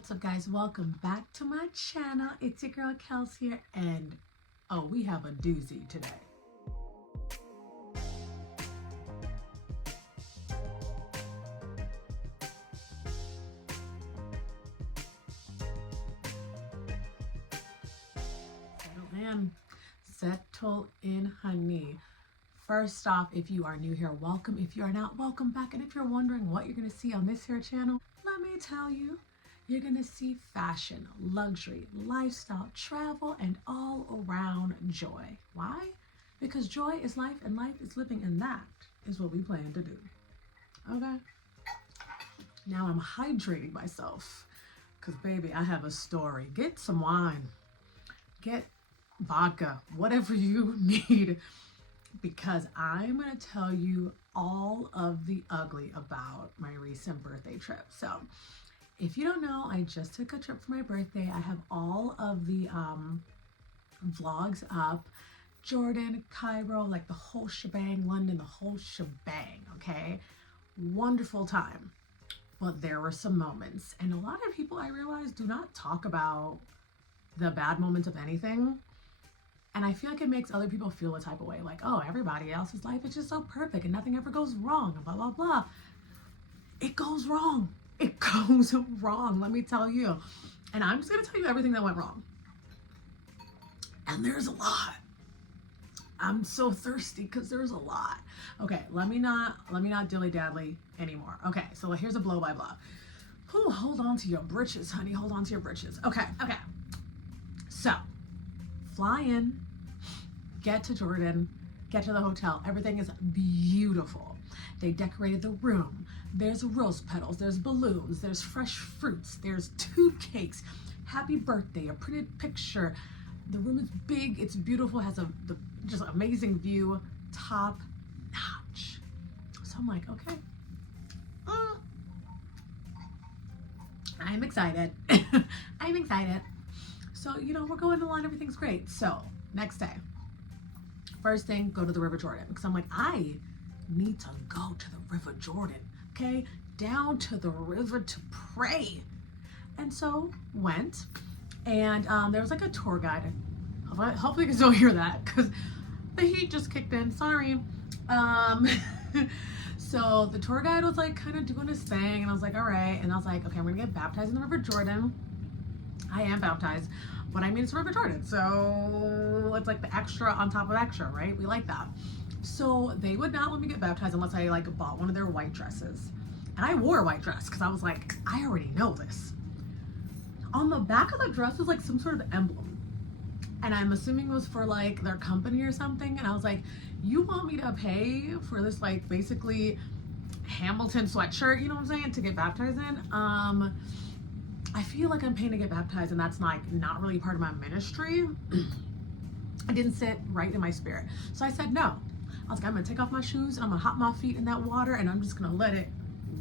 What's up, guys? Welcome back to my channel. It's your girl Kelsey here, and we have a doozy today. Settle in, honey. First off, if you are new here, welcome. If you are not, welcome back. And if you're wondering what you're going to see on this here channel, let me tell you, you're going to see fashion, luxury, lifestyle, travel, and all around joy. Why? Because joy is life and life is living, and that is what we plan to do. Okay? Now I'm hydrating myself because, baby, I have a story. Get some wine. Get vodka, whatever you need, because I'm going to tell you all of the ugly about my recent birthday trip. So if you don't know, I just took a trip for my birthday. I have all of the vlogs up. Jordan, Cairo, like the whole shebang, London, the whole shebang, okay? Wonderful time. But there were some moments, and a lot of people, I realize, do not talk about the bad moments of anything. And I feel like it makes other people feel a type of way, like, oh, everybody else's life is just so perfect and nothing ever goes wrong, and blah, blah, blah. It goes wrong. It goes wrong, let me tell you. And I'm just gonna tell you everything that went wrong. And there's a lot. I'm so thirsty because there's a lot. Okay, let me not dilly-dally anymore. Okay, so here's a blow by blow. Ooh, hold on to your britches, honey. Hold on to your britches. Okay. So, fly in, get to Jordan, get to the hotel. Everything is beautiful. They decorated the room. There's rose petals, there's balloons, there's fresh fruits, there's 2 cakes, happy birthday, a printed picture. The room is big, it's beautiful, has just amazing view, top notch. So I'm like, okay, I'm excited. I'm excited. So, we're going to line, everything's great. So, next day, first thing, go to the River Jordan. Because I'm like, I need to go to the River Jordan, okay? Down to the river to pray. And so, went. And there was like a tour guide. Hopefully you can still hear that because the heat just kicked in. Sorry. So, the tour guide was like kind of doing his thing. And I was like, all right. And I was like, okay, I'm going to get baptized in the River Jordan. I am baptized, but I mean, it's River Jordan, so it's like the extra on top of extra, right? We like that. So they would not let me get baptized unless I like bought one of their white dresses. And I wore a white dress because I was like, I already know this. On the back of the dress was like some sort of emblem. And I'm assuming it was for like their company or something. And I was like, you want me to pay for this like basically Hamilton sweatshirt, you know what I'm saying, to get baptized in? I feel like I'm paying to get baptized, and that's not really part of my ministry. It didn't sit right in my spirit. So I said no. I was like, I'm gonna take off my shoes, and I'm gonna hop my feet in that water, and I'm just gonna let it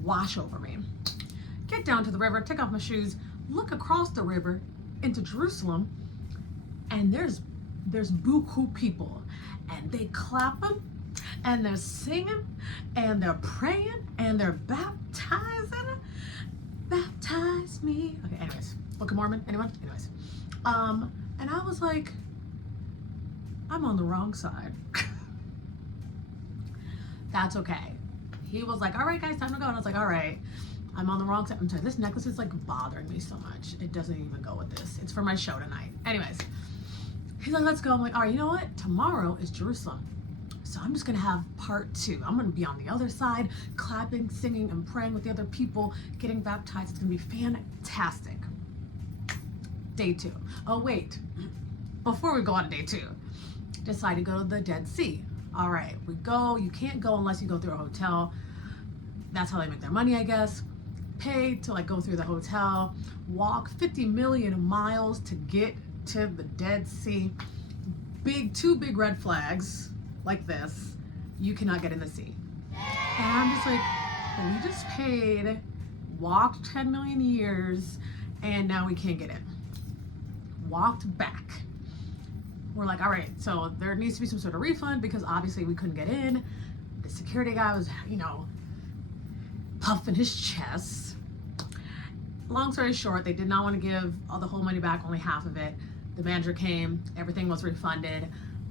wash over me. Get down to the river, take off my shoes, look across the river into Jerusalem, and there's buku people, and they clapping, and they're singing, and they're praying, and they're baptizing. Baptize me. Okay, anyways. Book of Mormon, anyone? Anyways. And I was like, I'm on the wrong side. That's okay. He was like, all right, guys, time to go. And I was like, all right, I'm on the wrong side. I'm sorry, this necklace is like bothering me so much. It doesn't even go with this. It's for my show tonight. Anyways. He's like, let's go. I'm like, all right, you know what? Tomorrow is Jerusalem. So I'm just going to have part 2. I'm going to be on the other side, clapping, singing, and praying with the other people, getting baptized. It's going to be fantastic. Day 2. Oh, wait. Before we go on to day 2, decide to go to the Dead Sea. All right, we go. You can't go unless you go through a hotel. That's how they make their money, I guess. Pay to like go through the hotel, walk 50 million miles to get to the Dead Sea. 2 big red flags. Like this, you cannot get in the sea. And I'm just like, well, we just paid, walked 10 million years, and now we can't get in. Walked back. We're like, all right, so there needs to be some sort of refund because obviously we couldn't get in. The security guy was, puffing his chest. long story short, they did not want to give all the whole money back, only half of it. The manager came, everything was refunded.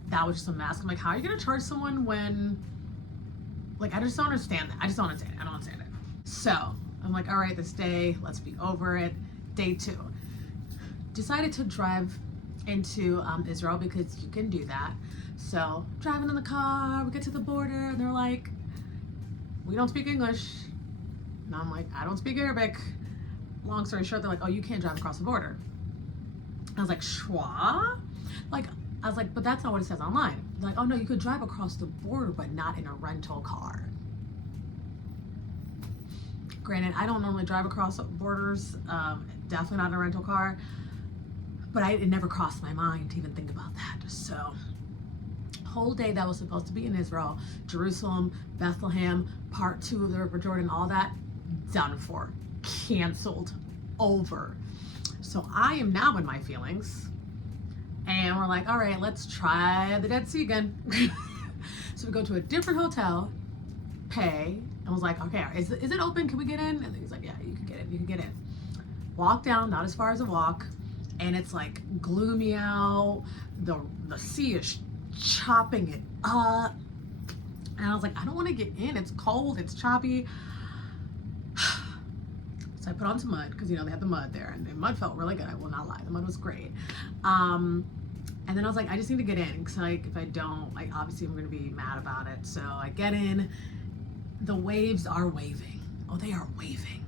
That was just a mess. I'm like, how are you gonna charge someone when, like, I just don't understand that. I just don't understand it. I don't understand it. So I'm like, all right, this day, let's be over it. Day 2. Decided to drive into Israel because you can do that. So driving in the car, we get to the border, and they're like, we don't speak English. And I'm like, I don't speak Arabic. Long story short, they're like, oh, you can't drive across the border. I was like, schwa? Like, I was like, but that's not what it says online. They're like, oh no, you could drive across the border, but not in a rental car. Granted, I don't normally drive across borders, definitely not in a rental car, but it never crossed my mind to even think about that. So, whole day that was supposed to be in Israel, Jerusalem, Bethlehem, part 2 of the River Jordan, all that, done for, canceled, over. So I am now in my feelings, and we're like, all right, let's try the Dead Sea again. So we go to a different hotel, pay, and was like, okay, is it open? Can we get in? And he's like, yeah, you can get in, you can get in. Walk down, not as far as a walk, and it's like gloomy out. The sea is chopping it up, and I was like, I don't want to get in. It's cold, it's choppy. So I put on some mud because, you know, they had the mud there, and the mud felt really good. I will not lie, the mud was great. And then I was like, I just need to get in because, like, if I don't, like, obviously I'm going to be mad about it. So I get in. The waves are waving. Oh, they are waving.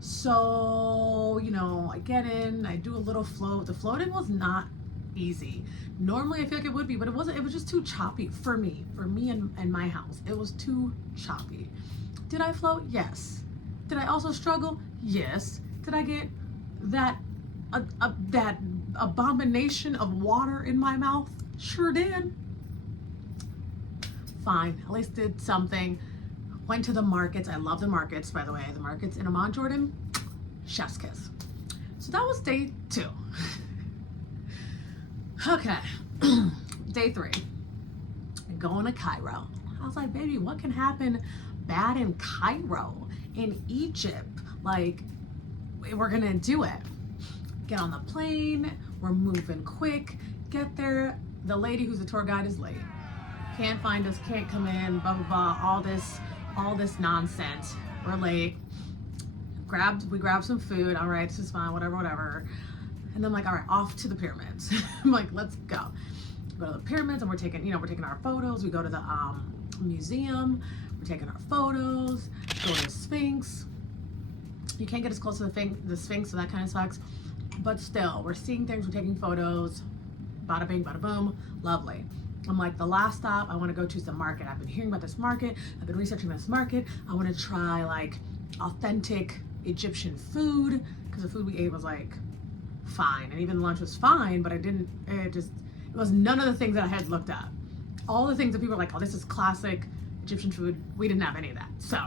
So, you know, I get in. I do a little float. The floating was not easy. Normally I feel like it would be, but it wasn't. It was just too choppy for me and my house. It was too choppy. Did I float? Yes. Did I also struggle? Yes. Did I get that that abomination of water in my mouth? Sure did. Fine, at least did something. Went to the markets. I love the markets, by the way. The markets in Amman, Jordan, chef's kiss. So that was day 2. Okay, day 3. Going to Cairo. I was like, baby, what can happen bad in Cairo, in Egypt? Like, we're gonna do it. Get on the plane, we're moving quick, get there. The lady who's the tour guide is late. Can't find us, can't come in, blah, blah, blah, all this nonsense. We're late. We grabbed some food. All right, this is fine, whatever. And then, like, all right, off to the pyramids. I'm like, let's go. We go to the pyramids, and we're taking our photos. We go to the museum. We're taking our photos. Go to the Sphinx. You can't get as close to the Sphinx, so that kind of sucks. But still, we're seeing things. We're taking photos. Bada bing, bada boom. Lovely. I'm like, the last stop, I want to go to some market. I've been hearing about this market. I've been researching this market. I want to try, like, authentic Egyptian food, because the food we ate was, like, fine. And even lunch was fine, but it was none of the things that I had looked at. All the things that people were like, oh, this is classic Egyptian food. We didn't have any of that. So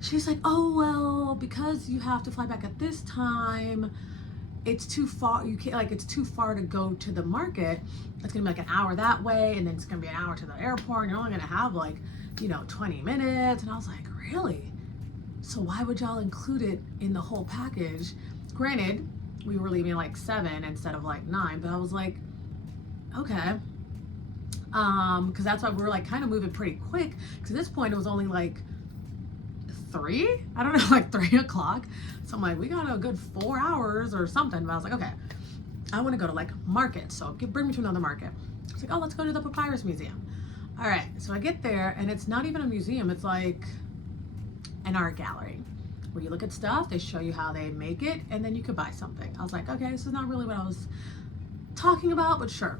she's like, oh, well, because you have to fly back at this time, it's too far. You can't, like, it's too far to go to the market. It's gonna be like an hour that way, and then it's gonna be an hour to the airport, and you're only gonna have, like, 20 minutes. And I was like, really? So why would y'all include it in the whole package? Granted, we were leaving like 7 instead of like 9, but I was like, okay. Because that's why we were, like, kind of moving pretty quick, because at this point it was only like 3, I don't know, like 3 o'clock. So I'm like, we got a good 4 hours or something. But I was like, okay, I want to go to, like, market, so bring me to another market. It's like, oh, let's go to the Papyrus Museum. All right, so I get there, and it's not even a museum. It's like an art gallery where you look at stuff, they show you how they make it, and then you could buy something. I was like, okay, this is not really what I was talking about, but sure.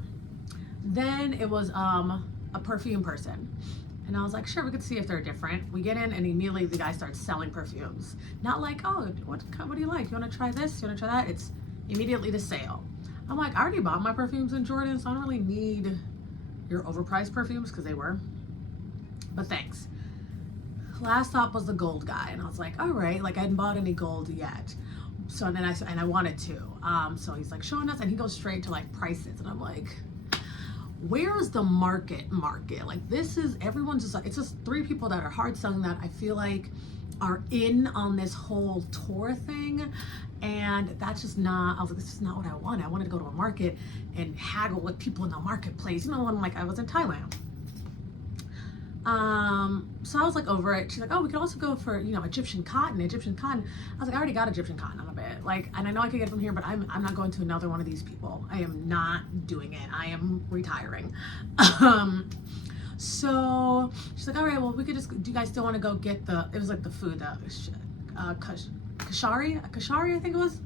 Then it was a perfume person. And I was like, sure, we could see if they're different. We get in, and immediately the guy starts selling perfumes. Not like, oh, what do you like? You want to try this? You want to try that? It's immediately the sale. I'm like, I already bought my perfumes in Jordan, so I don't really need your overpriced perfumes, because they were. But thanks. Last stop was the gold guy, and I was like, all right, like, I hadn't bought any gold yet. So then I wanted to. So he's like showing us, and he goes straight to, like, prices, and I'm like, where's the market? Like, this is, everyone's just like, it's just 3 people that are hard selling that. I feel like are in on this whole tour thing, and that's just not, I was like, this is not what I wanted. I wanted to go to a market and haggle with people in the marketplace, you know, when like I was in Thailand. So I was like over it. She's like, oh, we could also go for, you know, Egyptian cotton. I was like, I already got Egyptian cotton on a bit. Like, and I know I could get it from here, but I'm not going to another one of these people. I am not doing it. I am retiring. So she's like, all right, well, we could just, do you guys still want to go get it was like the food, kashari, I think it was.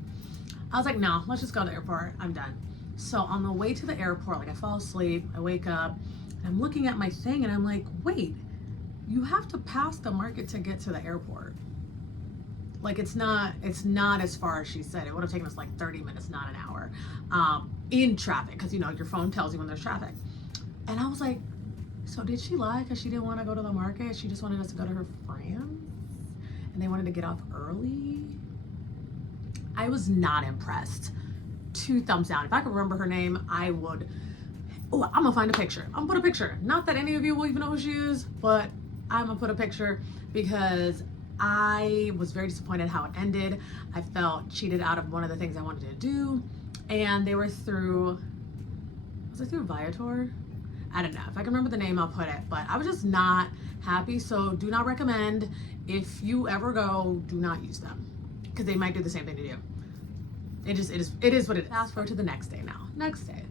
I was like, no, let's just go to the airport. I'm done. So on the way to the airport, like I fall asleep, I wake up, and I'm looking at my thing and I'm like, wait, you have to pass the market to get to the airport. Like it's not as far as she said. It would have taken us like 30 minutes, not an hour, in traffic, because you know your phone tells you when there's traffic. And I was like, so did she lie because she didn't want to go to the market? She just wanted us to go to her friends, and they wanted to get off early. I was not impressed. 2 thumbs down. If I could remember her name, I would. Oh, I'm gonna find a picture. I'm gonna put a picture. Not that any of you will even know who she is, but I'm gonna put a picture because I was very disappointed how it ended. I felt cheated out of one of the things I wanted to do, and they were through, was it through Viator? I don't know. If I can remember the name, I'll put it, but I was just not happy. So do not recommend. If you ever go, do not use them because they might do the same thing to you. It is what it is. Fast forward to the next day now. Next day,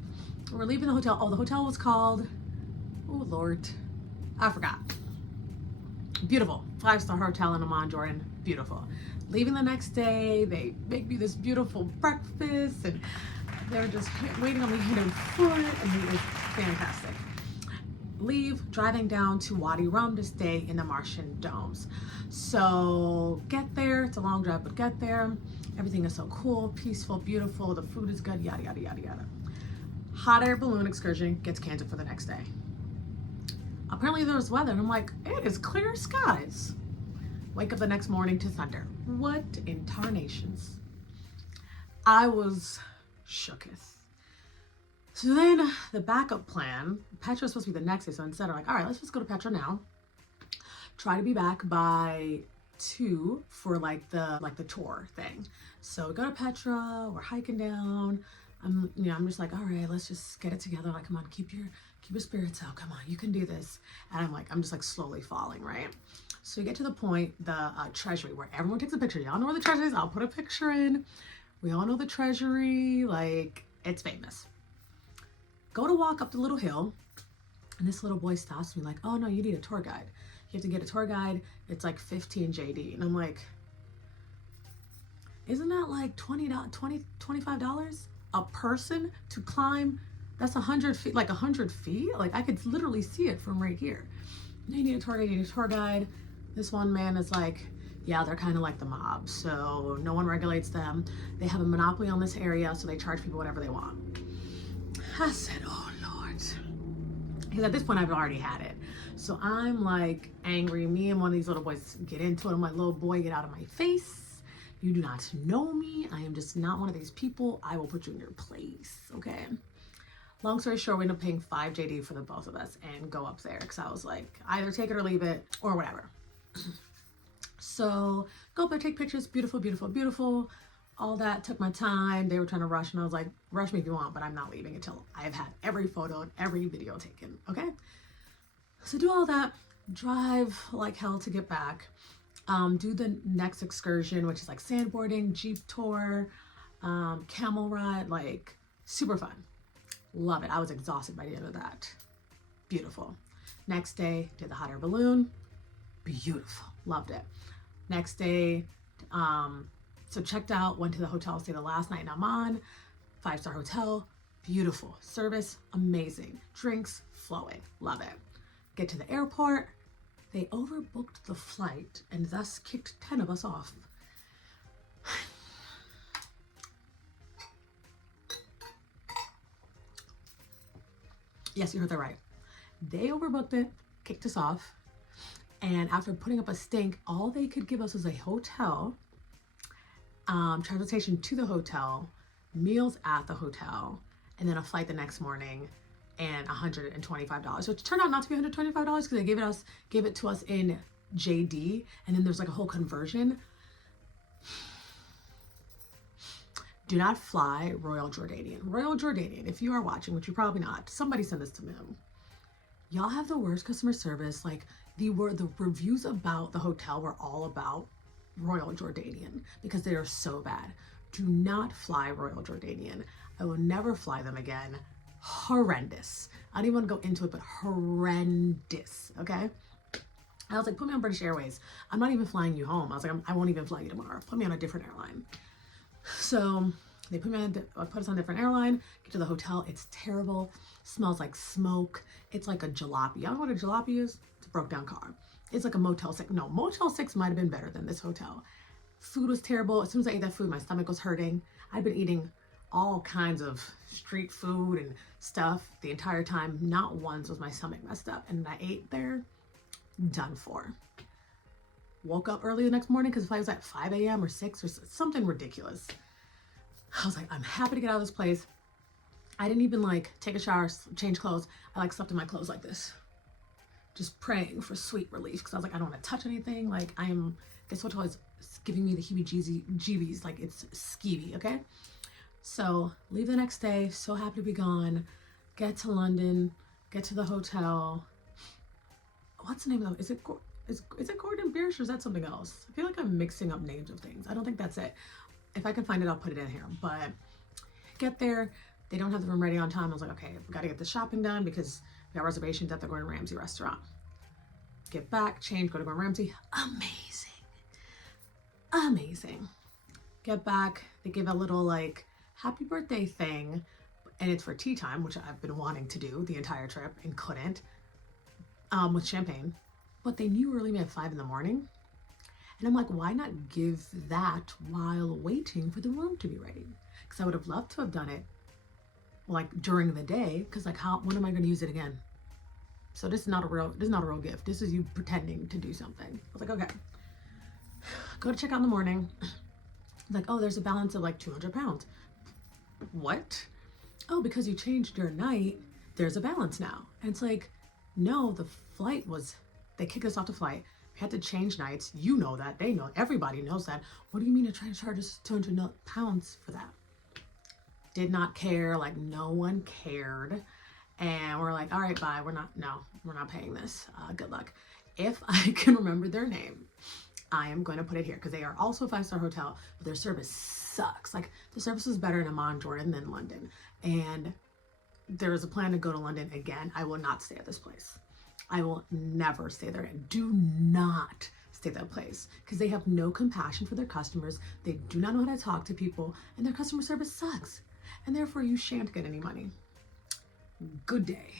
we're leaving the hotel. Oh, the hotel was called, oh Lord, I forgot. Beautiful 5-star hotel in Amman, Jordan. Beautiful. Leaving the next day, they make me this beautiful breakfast, and they're just waiting on me hidden foot, and it was fantastic. Leave, driving down to Wadi Rum to stay in the Martian domes. So get there. It's a long drive, but get there. Everything is so cool, peaceful, beautiful. The food is good, yada, yada, yada, yada. Hot air balloon excursion gets canceled for the next day. Apparently there was weather, and I'm like, it is clear skies. Wake up the next morning to thunder. What in tarnations? I was shooketh. So then the backup plan, Petra was supposed to be the next day, so instead I'm like, all right, let's just go to Petra now. Try to be back by 2 for like the tour thing. So we go to Petra, we're hiking down. I'm just like, all right, let's just get it together. Like, come on, keep your spirits up. Come on, you can do this. And I'm just like slowly falling, right? So you get to the point, the treasury, where everyone takes a picture. Y'all know where the treasury is. I'll put a picture in. We all know the treasury, like it's famous. Go to walk up the little hill, and this little boy stops me like, oh no, you need a tour guide. You have to get a tour guide. It's like 15 JD. And I'm like, isn't that like $25 a person to climb? That's 100 feet, like 100 feet. Like I could literally see it from right here. You need a tour guide, you need a tour guide. This one man is like, yeah, they're kind of like the mob. So no one regulates them. They have a monopoly on this area, so they charge people whatever they want. I said, oh Lord. Because at this point I've already had it. So I'm like angry. Me and one of these little boys get into it. I'm like, little boy, get out of my face. You do not know me. I am just not one of these people. I will put you in your place, okay? Long story short, we end up paying 5 JD for the both of us and go up there because I was like, either take it or leave it or whatever. So go up there, take pictures. Beautiful, beautiful, beautiful. All that took my time. They were trying to rush, and I was like, rush me if you want, but I'm not leaving until I've had every photo and every video taken, okay? So do all that, drive like hell to get back, do the next excursion, which is like sandboarding, Jeep tour, camel ride, like super fun. Love it. I was exhausted by the end of that. Beautiful. Next day, did the hot air balloon. Beautiful. Loved it. Next day, so checked out, went to the hotel, stayed the last night in Amman, 5-star hotel, beautiful. Service, amazing. Drinks, flowing. Love it. Get to the airport. They overbooked the flight and thus kicked 10 of us off. Yes, you heard that right. They overbooked it, kicked us off. And after putting up a stink, all they could give us was a hotel, transportation to the hotel, meals at the hotel, and then a flight the next morning, and $125, which turned out not to be $125 because they gave it to us in JD, and then there's like a whole conversion. Do not fly Royal Jordanian. Royal Jordanian, if you are watching, which you're probably not, somebody send this to me. Y'all have the worst customer service. Like the reviews about the hotel were all about Royal Jordanian because they are so bad. Do not fly Royal Jordanian. I will never fly them again. Horrendous. I don't even want to go into it, but horrendous. Okay. I was like, put me on British Airways. I'm not even flying you home. I was like, I won't even fly you tomorrow. Put me on a different airline. So they put us on a different airline, get to the hotel. It's terrible. Smells like smoke. It's like a jalopy. Y'all know what a jalopy is? It's a broke down car. It's like a Motel 6. No, Motel 6 might have been better than this hotel. Food was terrible. As soon as I ate that food, my stomach was hurting. I'd been eating all kinds of street food and stuff the entire time. Not once was my stomach messed up. And I ate there, done for. Woke up early the next morning because the flight was at 5 a.m. or 6 or something ridiculous. I was like, I'm happy to get out of this place. I didn't even like take a shower, change clothes. I like slept in my clothes like this, just praying for sweet relief because I was like, I don't want to touch anything. Like this hotel is giving me the heebie-jeebies, like it's skeevy, okay? So leave the next day, so happy to be gone. Get to London, get to the hotel. What's the name of it? Is it Gordon Biersch or is that something else? I feel like I'm mixing up names of things. I don't think that's it. If I can find it, I'll put it in here. But get there, they don't have the room ready on time. I was like, okay, we got to get the shopping done because we got reservations at the Gordon Ramsay restaurant. Get back, change, go to Gordon Ramsay. Amazing. Get back, they give a little like happy birthday thing, and it's for tea time, which I've been wanting to do the entire trip and couldn't, with champagne. But they knew we were leaving at 5 in the morning. And I'm like, why not give that while waiting for the room to be ready? Because I would have loved to have done it like during the day. Because like, when am I going to use it again? So this is not a real gift. This is you pretending to do something. I was like, okay. Go to check out in the morning. Like, oh, there's a balance of like 200 pounds. What? Oh, because you changed your night, there's a balance now. And it's like, no, the flight was, they kicked us off the flight. We had to change nights. You know that. They know. Everybody knows that. What do you mean to try to charge us 200 pounds for that? Did not care. Like, no one cared. And we're like, all right, bye. We're not paying this. Good luck. If I can remember their name, I am going to put it here because they are also a 5-star hotel, but their service sucks. Like, the service was better in Amman, Jordan than London. And there is a plan to go to London again. I will not stay at this place. I will never stay there again. Do not stay at that place because they have no compassion for their customers. They do not know how to talk to people, and their customer service sucks. And therefore, you shan't get any money. Good day.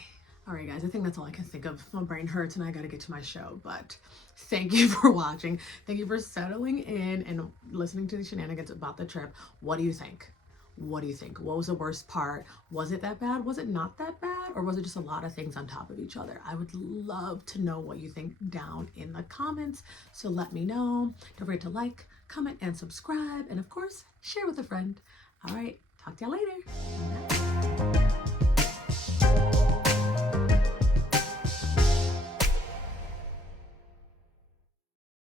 All right, guys, I think that's all I can think of. My brain hurts and I got to get to my show, but thank you for watching. Thank you for settling in and listening to the shenanigans about the trip. What do you think? What do you think? What was the worst part? Was it that bad? Was it not that bad? Or was it just a lot of things on top of each other? I would love to know what you think down in the comments. So let me know. Don't forget to like, comment, and subscribe. And of course, share with a friend. All right, talk to y'all later.